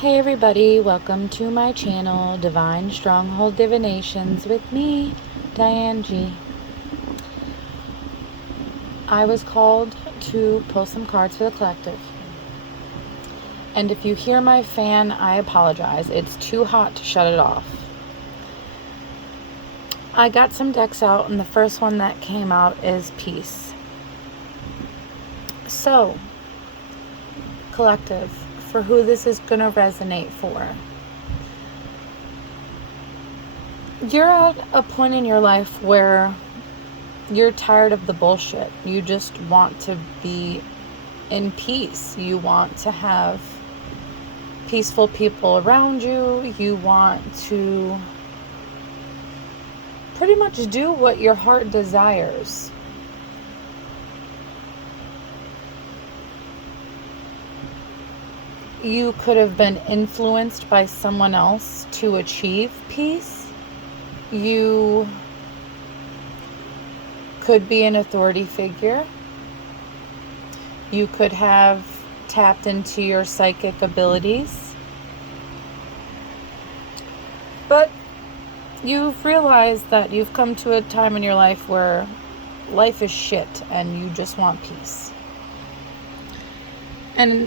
Hey everybody, welcome to my channel, Divine Stronghold Divinations with me, Diane G. I was called to pull some cards for the collective. And if you hear my fan, I apologize. It's too hot to shut it off. I got some decks out and the first one that came out is Peace. So, collective, for who this is going to resonate for. You're at a point in your life where you're tired of the bullshit. You just want to be in peace. You want to have peaceful people around you. You want to pretty much do what your heart desires. You could have been influenced by someone else to achieve peace. You could be an authority figure. You could have tapped into your psychic abilities. But you've realized that you've come to a time in your life where life is shit and you just want peace. And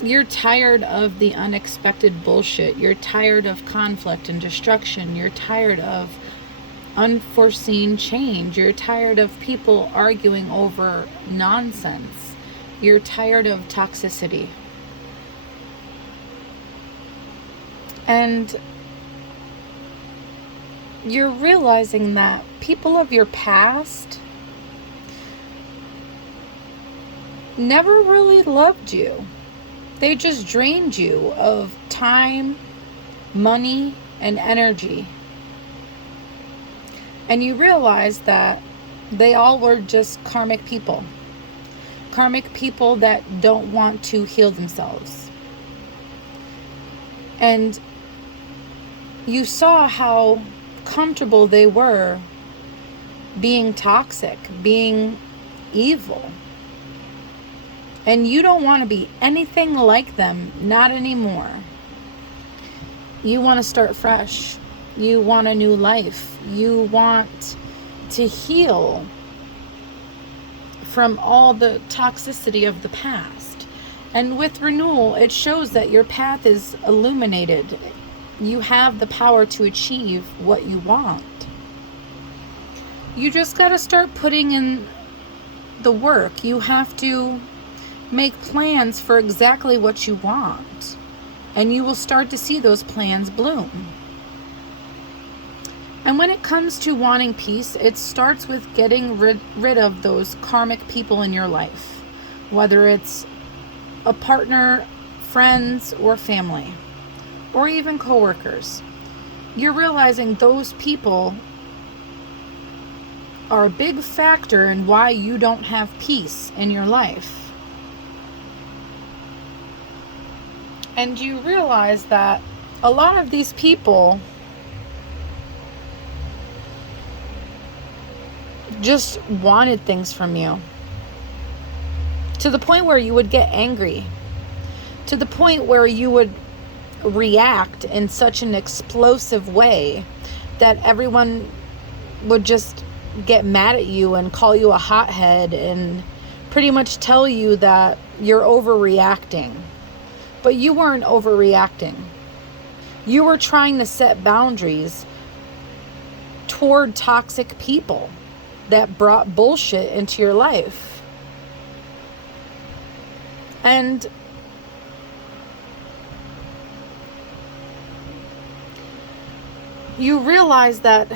you're tired of the unexpected bullshit. You're tired of conflict and destruction. You're tired of unforeseen change. You're tired of people arguing over nonsense. You're tired of toxicity. And you're realizing that people of your past never really loved you. They just drained you of time, money, and energy. And you realize that they all were just karmic people. Karmic people that don't want to heal themselves. And you saw how comfortable they were being toxic, being evil. And you don't want to be anything like them, not anymore. You want to start fresh. You want a new life. You want to heal from all the toxicity of the past. And with renewal, it shows that your path is illuminated. You have the power to achieve what you want. You just got to start putting in the work. You have to make plans for exactly what you want, and you will start to see those plans bloom. And when it comes to wanting peace, it starts with getting rid of those karmic people in your life, whether it's a partner, friends, or family, or even coworkers. You're realizing those people are a big factor in why you don't have peace in your life. And you realize that a lot of these people just wanted things from you. To the point where you would get angry. To the point where you would react in such an explosive way that everyone would just get mad at you and call you a hothead and pretty much tell you that you're overreacting. But you weren't overreacting. You were trying to set boundaries toward toxic people that brought bullshit into your life. And you realize that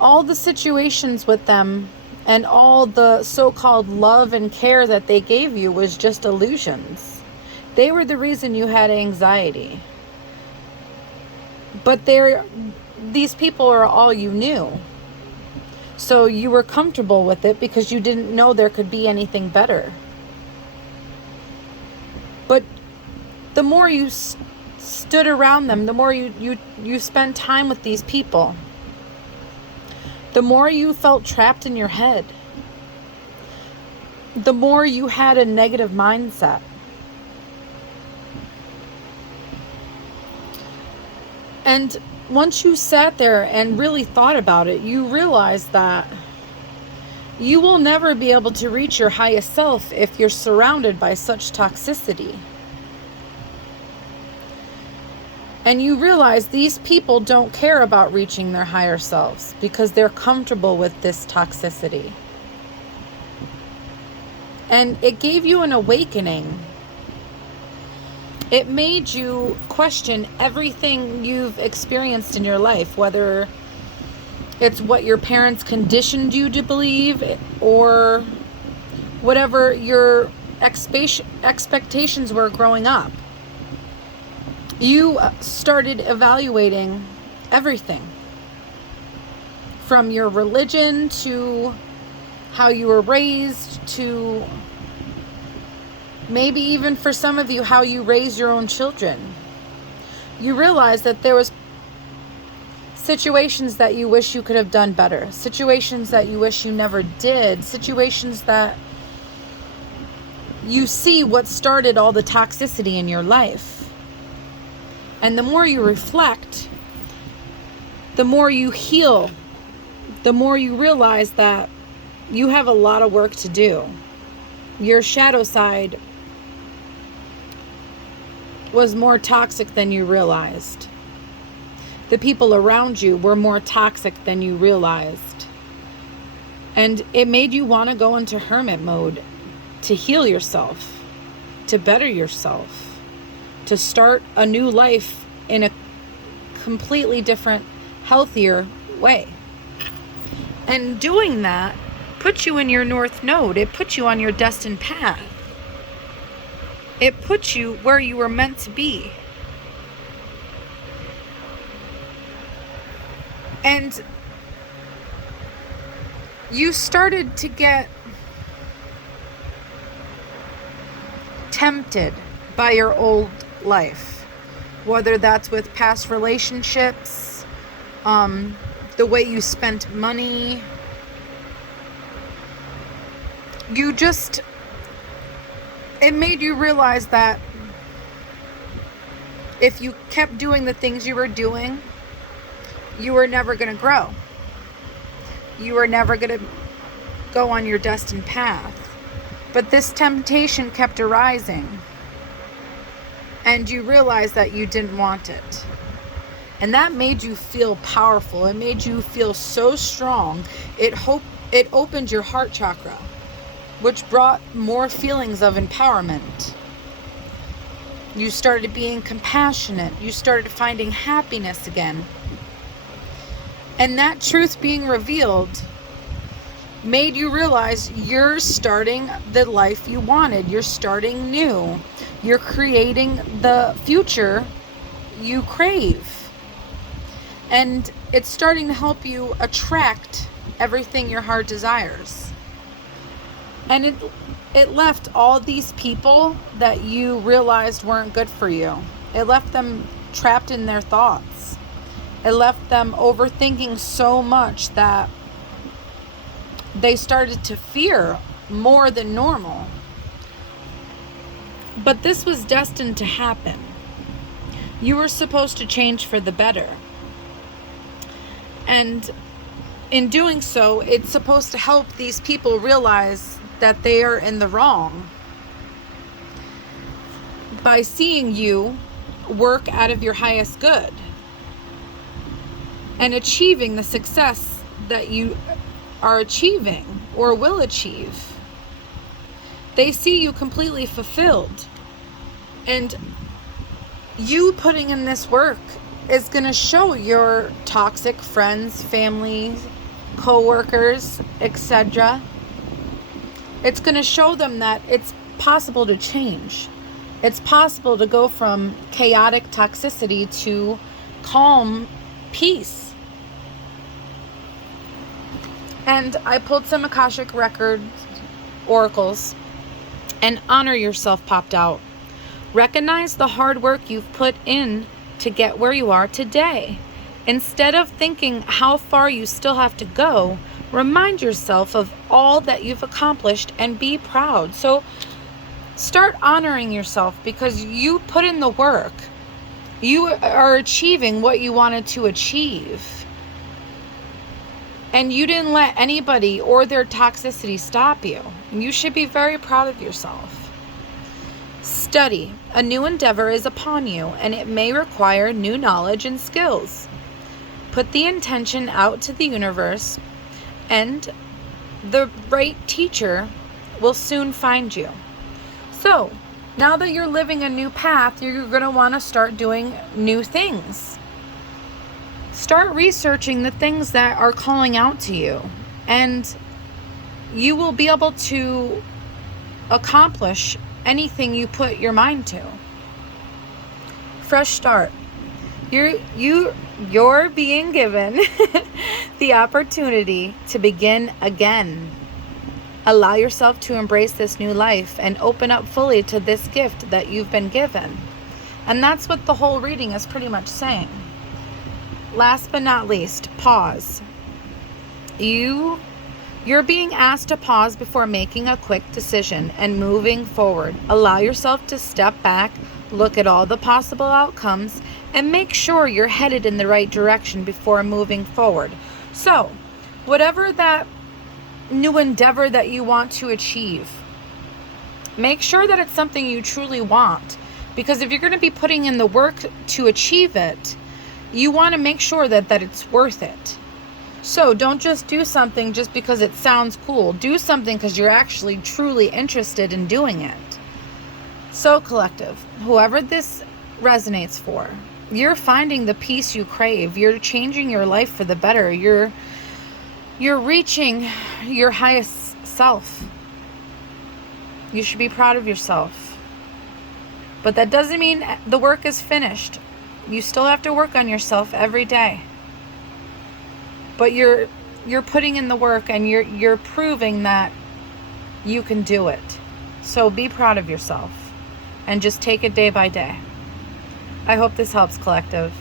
all the situations with them and all the so-called love and care that they gave you was just illusions. They were the reason you had anxiety. But these people are all you knew. So you were comfortable with it because you didn't know there could be anything better. But the more you stood around them, the more you spent time with these people, the more you felt trapped in your head. The more you had a negative mindset. And once you sat there and really thought about it, you realize that you will never be able to reach your highest self if you're surrounded by such toxicity. And you realize these people don't care about reaching their higher selves because they're comfortable with this toxicity. And it gave you an awakening. It made you question everything you've experienced in your life, whether it's what your parents conditioned you to believe or whatever your expectations were growing up. You started evaluating everything, from your religion to how you were raised to maybe even for some of you how you raise your own children. You realize that there was situations that you wish you could have done better, situations that you wish you never did, situations that you see what started all the toxicity in your life. And the more you reflect, the more you heal, the more you realize that you have a lot of work to do. Your shadow side was more toxic than you realized. The people around you were more toxic than you realized. And it made you want to go into hermit mode to heal yourself, to better yourself, to start a new life in a completely different, healthier way. And doing that puts you in your North Node. It puts you on your destined path. It puts you where you were meant to be. And you started to get tempted by your old life, whether that's with past relationships, the way you spent money. It made you realize that if you kept doing the things you were doing, you were never going to grow. You were never going to go on your destined path. But this temptation kept arising, and you realized that you didn't want it. And that made you feel powerful. It made you feel so strong. It opened your heart chakra, which brought more feelings of empowerment. You started being compassionate. You started finding happiness again. And that truth being revealed made you realize you're starting the life you wanted. You're starting new. You're creating the future you crave. And it's starting to help you attract everything your heart desires. And it left all these people that you realized weren't good for you. It left them trapped in their thoughts. It left them overthinking so much that they started to fear more than normal. But this was destined to happen. You were supposed to change for the better. And in doing so, it's supposed to help these people realize that they are in the wrong. By seeing you work out of your highest good and achieving the success that you are achieving or will achieve. They see you completely fulfilled. And you putting in this work is going to show your toxic friends, family, co-workers, etc. It's going to show them that it's possible to change. It's possible to go from chaotic toxicity to calm peace. And I pulled some Akashic Records, oracles, and honor yourself popped out. Recognize the hard work you've put in to get where you are today. Instead of thinking how far you still have to go, remind yourself of all that you've accomplished and be proud. So start honoring yourself because you put in the work. You are achieving what you wanted to achieve. And you didn't let anybody or their toxicity stop you. You should be very proud of yourself. Study. A new endeavor is upon you, and it may require new knowledge and skills. Put the intention out to the universe, and the right teacher will soon find you. So, now that you're living a new path, you're going to want to start doing new things. Start researching the things that are calling out to you, and you will be able to accomplish anything you put your mind to. Fresh start. You're being given the opportunity to begin again. Allow yourself to embrace this new life and open up fully to this gift that you've been given. And that's what the whole reading is pretty much saying. Last but not least, pause. You're being asked to pause before making a quick decision and moving forward. Allow yourself to step back, look at all the possible outcomes, and make sure you're headed in the right direction before moving forward. So, whatever that new endeavor that you want to achieve, make sure that it's something you truly want. Because if you're going to be putting in the work to achieve it, you want to make sure that it's worth it. So don't just do something just because it sounds cool. Do something because you're actually truly interested in doing it. So collective, whoever this resonates for, you're finding the peace you crave. You're changing your life for the better. You're reaching your highest self. You should be proud of yourself. But that doesn't mean the work is finished. You still have to work on yourself every day. But you're putting in the work, and you're proving that you can do it. So be proud of yourself and just take it day by day. I hope this helps, collective.